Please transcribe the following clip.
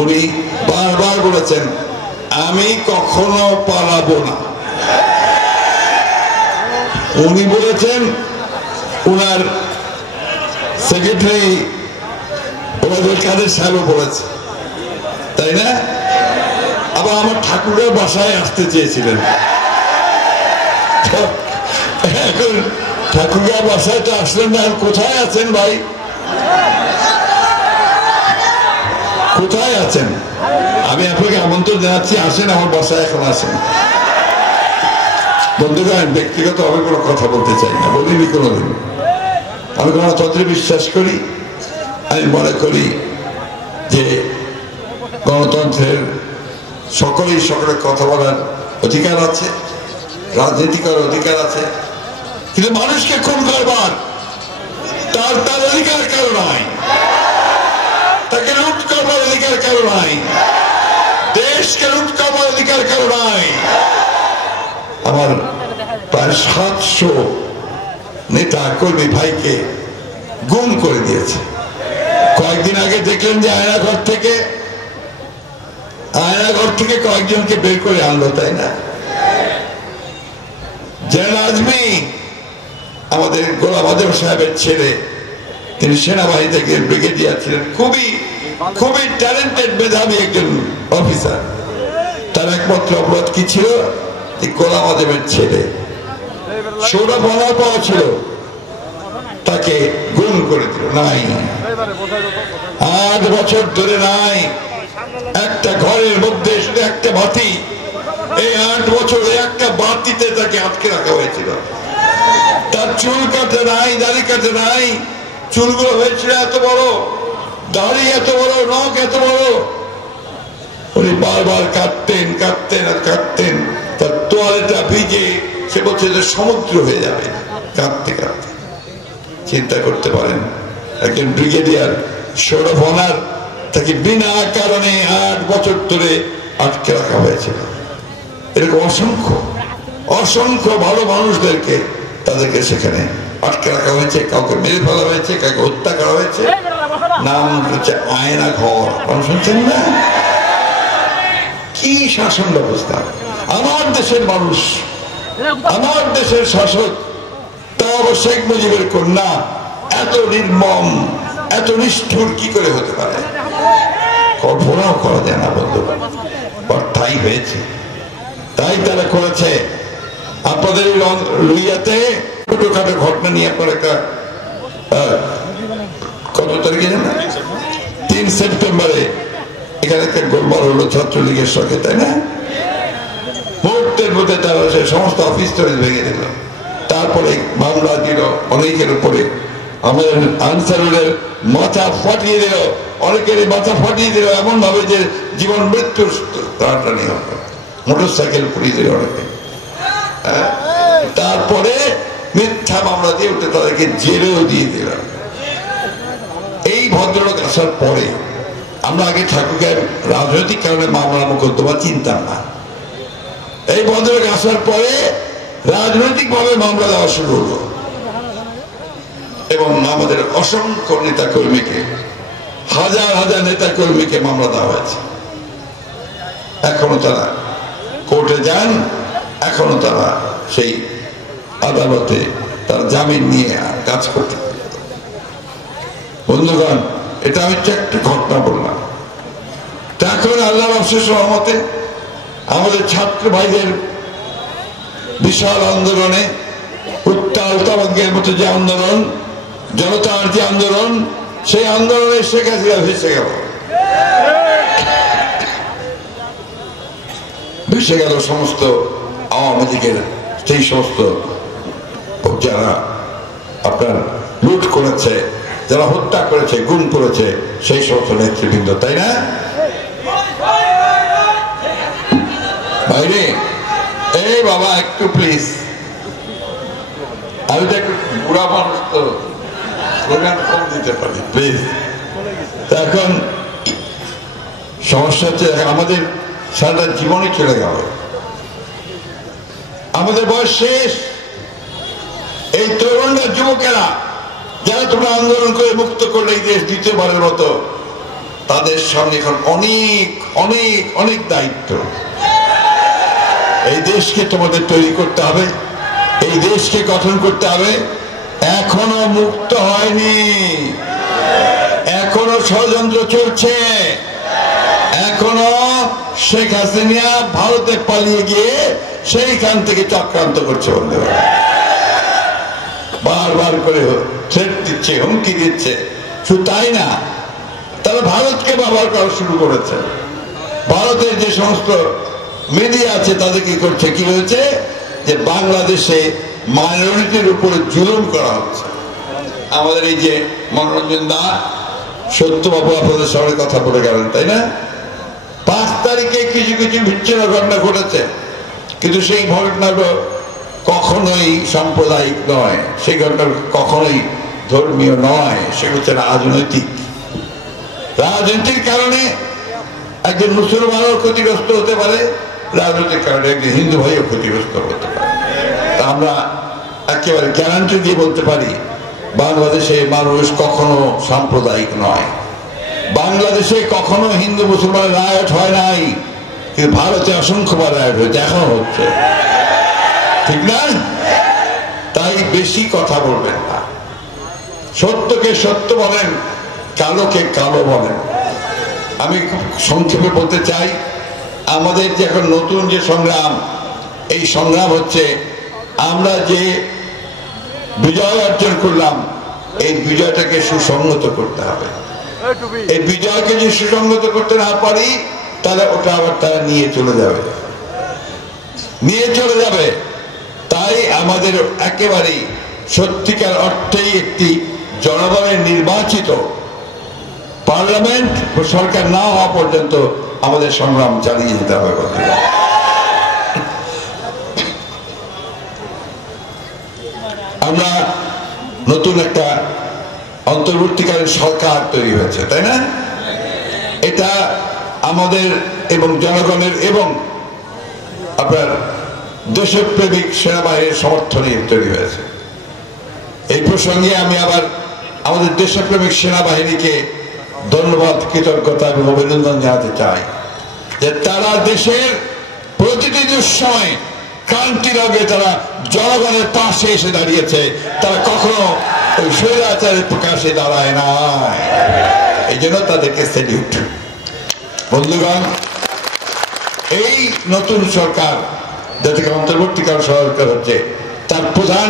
উনি বারবার বলেছেন আমি কখনো পালাবো না। উনি বলেছেন উনার সেক্রেটারি ওনাদের কাদের সাহেবও বলেছে, তাই না? আবার আমার ঠাকুরের বাসায় আসতে চেয়েছিলেন। এখন ঠাকুরের বাসায় তো আসলেন না, কোথায় আছেন ভাই? কোথায় আছেন? আমি আপনাকে আমন্ত্রণ জানাচ্ছি, আসেন আমার বাসায়, এখন আসেন। বন্ধুগণ, ব্যক্তিগত ভাবে কোনো কথা বলতে চাই না, বলিনি কোনোদিন। আমি গণতন্ত্রে বিশ্বাস করি। আমি মনে করি যে গণতন্ত্রের সকলেই সকলের কথা বলার অধিকার আছে, রাজনীতি করার অধিকার আছে, কিন্তু মানুষকে খুন করবার তার অধিকার কারো নাই, তাকে লুট করবার অধিকার কারো নাই, দেশকে লুট করবার অধিকার কারো নাই। আমার প্রায় 700 নেতা কর্মী ভাইকে গুম করে দিয়েছে। কয়েকদিন আগে দেখলেন যে আয়নাঘর থেকে কয়েকজনকে বের করে আনলো, তাই না? জেনারেল আজমি আমাদের গোলাম আজম সাহেবের ছেলে, তিনি সেনাবাহিনীতে ব্রিগেডিয়ার ছিলেন, খুবই ট্যালেন্টেড মেধাবী একজন অফিসার। তার একমাত্র অপরাধ কি ছিল? গোলাম আজমের ছেলে সৌরভ হওয়ার পাওয়া ছিল, তাকে গুম করে দিল। নাই, 8 বছর ধরে নাই। একটা ঘরের মধ্যে শুধু একটা বাতি, এই 8 বছরে একটা বাতিতে তাকে আটকে রাখা হয়েছিল। তার চুল কাটে নাই, দাড়ি কাটে নাই, চুলগুলো হয়েছিল এত বড়, দাড়ি এত বড়, নখ এত বড়। উনি বারবার কাটতেন আর কাটতেন, তার তোয়ালেটা ভিজে সে বলছে যে সমুদ্র হয়ে যাবে কাঁদতে কাঁদতে। চিন্তা করতে পারেন, একজন ব্রিগেডিয়ার সৌরভ অনার, তাকে বিনা কারণে 8 বছর ধরে আটকে রাখা হয়েছিল। এরকম অসংখ্য ভালো মানুষদেরকে তাদেরকে সেখানে আটকে রাখা হয়েছে, কাউকে মেরে ফেলা হয়েছে, কাউকে হত্যা করা হয়েছে। নাম হচ্ছে আয়না ঘর, শুনছেন না? কি শাসন ব্যবস্থা! আমার দেশের মানুষ, আমার দেশের শাসক, তাও শেখ মুজিবের কন্যা, এত নির্মম, এত নিষ্ঠুর কি করে হতে পারে? কল্পনাও করা যায় না বন্ধু। তাই হয়েছে, তাই তারা করেছে। আপনাদের লুইয়াতে ছোটখাটো ঘটনা নিয়ে আপনার একটা কত তারিখে জানা, 3 সেপ্টেম্বরে এখানে একটা গোলমাল হলো ছাত্রলীগের সঙ্গে, তাই না? মুহূর্তের মধ্যে তারা সে সমস্ত অফিস তৈরি ভেঙে দিল। তারপরে মামলা দিল অনেকের উপরে, আমাদের আনসারুলের মাথা ফাটিয়ে দিল, অনেকের মাথা ফাটিয়ে দিল এমন ভাবে যে জীবন মৃত্যুর টানাটানি হবে, মোটর সাইকেল পুড়িয়ে দিল অনেকে। তারপরে মিথ্যা মামলা দিয়ে উঠে তাদেরকে জেলেও দিয়ে দিল। এই ভদ্রলোক আসার পরে আমরা আগে ঠাকুরকে রাজনৈতিক কারণে মামলা মোকদ্দমা চিনতাম না। এই ভদ্রলোক আসার পরে রাজনৈতিক ভাবে মামলা দেওয়া শুরু হলো, এবং আমাদের অসংখ্য নেতা কর্মীকে, হাজার হাজার নেতা কর্মীকে মামলা দেওয়া হয়েছে। এখনো তারা কোর্টে যান, এখনো তারা সেই আদালতে তার জামিন নিয়ে কাজ করতে। বন্ধুগণ, এটা আমি একটু ঘটনা বললাম। এখন আল্লাহর অশেষ রহমতে আমাদের ছাত্র ভাইদের বিশাল আন্দোলনে, উত্তাল তরঙ্গের মতো যে আন্দোলন, জনতার যে আন্দোলন, সেই আন্দোলনে শেখ হাসিনা ভেসে গেল। ভেসে গেল সমস্ত আওয়ামী লীগের সেই সমস্ত যারা আপনার লুট করেছে, যারা হত্যা করেছে, গুম করেছে, সেই সমস্ত নেতৃবৃন্দ, তাই না? বাইরে এই বাবা একটু প্লিজ, আমি তো একটু বুড়া মানুষ, তো স্লোগান কম দিতে পারি প্লিজ। এখন সমস্যা হচ্ছে আমাদের সারা জীবনে চলে গেল, আমাদের বয়স শেষ। এই তরুণরা, যুবকেরা যারা তোমরা আন্দোলন করে মুক্ত করলে এই দেশ দ্বিতীয়বারের মতো, তাদের সামনে এখন অনেক অনেক অনেক দায়িত্ব। এই দেশকে তোমাদের তৈরি করতে হবে, এই দেশকে গঠন করতে হবে। এখনো মুক্ত হয়নি, এখনো ষড়যন্ত্র চলছে, এখনো শেখ হাসিনা ভারতে পালিয়ে গিয়ে সেইখান থেকে চক্রান্ত করছে। বন্ধুরা, বারবার করে থ্রেট দিচ্ছে, হুমকি দিচ্ছে। শুধু তাই না, তারা ভারতকে ব্যবহার করা শুরু করেছে। ভারতের যে সমস্ত মিডিয়া আছে তাদের কি করছে, কি হয়েছে যে বাংলাদেশে মাইনরিটির উপরে জুলুম করা হচ্ছে। আমাদের এই যে মনোরঞ্জন দা, সত্যবাবু আপনাদের সঙ্গে কথা বলে গেলেন, তাই না? 5 তারিখে কিছু কিছু বিচ্ছিন্ন ঘটনা ঘটেছে, কিন্তু সেই ঘটনাগুলো কখনোই সাম্প্রদায়িক নয়, সেই ঘটনা কখনোই ধর্মীয় নয়, সেগুলো হচ্ছে রাজনৈতিক। রাজনীতির কারণে একজন মুসলমানও ক্ষতিগ্রস্ত হতে পারে, রাজনৈতিক কারণে একজন হিন্দু ভাইও ক্ষতিগ্রস্ত হতে পারে। আমরা একেবারে গ্যারান্টি দিয়ে বলতে পারি বাংলাদেশে মানুষ কখনো সাম্প্রদায়িক নয়। বাংলাদেশে কখনো হিন্দু মুসলমানের রায়ট হয় নাই, কিন্তু ভারতে অসংখ্যবার রায়ট হয়েছে, এখনো হচ্ছে, ঠিক না? তাই বেশি কথা বলবেন না, সত্যকে সত্য বলেন, কালোকে কালো বলেন। আমি খুব সংক্ষেপে বলতে চাই, আমাদের যে এখন নতুন যে সংগ্রাম, এই সংগ্রাম হচ্ছে আমরা যে বিজয় অর্জন করলাম, এই বিজয়টাকে সুসংহত করতে হবে। এই বিজয়কে যদি সুসংহত করতে না পারি, তাহলে ওটা আবার তারা নিয়ে চলে যাবে। তাই আমাদের একেবারেই সত্যিকার অর্থেই একটি জনগণের নির্বাচিত পার্লামেন্ট ও সরকার না হওয়া পর্যন্ত আমাদের সংগ্রাম চালিয়ে যেতে হবে। আমরা নতুন একটা অন্তর্বর্তীকালীন সরকার তৈরি হয়েছে, তাই না? এটা আমাদের এবং জনগণের এবং আপনার দেশপ্রেমিক সেনাবাহিনীর সমর্থনে তৈরি হয়েছে। এই প্রসঙ্গে আমি আবার আমাদের দেশপ্রেমিক সেনাবাহিনীকে ধন্যবাদ, কৃতজ্ঞতা এবং অভিনন্দন জানাতে চাই যে তারা দেশের প্রতিটি দুঃসময় ক্রান্তির আগে তারা জনগণের পাশে এসে দাঁড়িয়েছে। তারা কখনো ওই স্বৈরাচারের প্রকাশে দাঁড়ায় নাই, এই জন্য তাদেরকে স্যালিউট। বন্ধুগণ, এই নতুন সরকার, যাদেরকে অন্তর্বর্তীকালীন সরকার হচ্ছে, তার প্রধান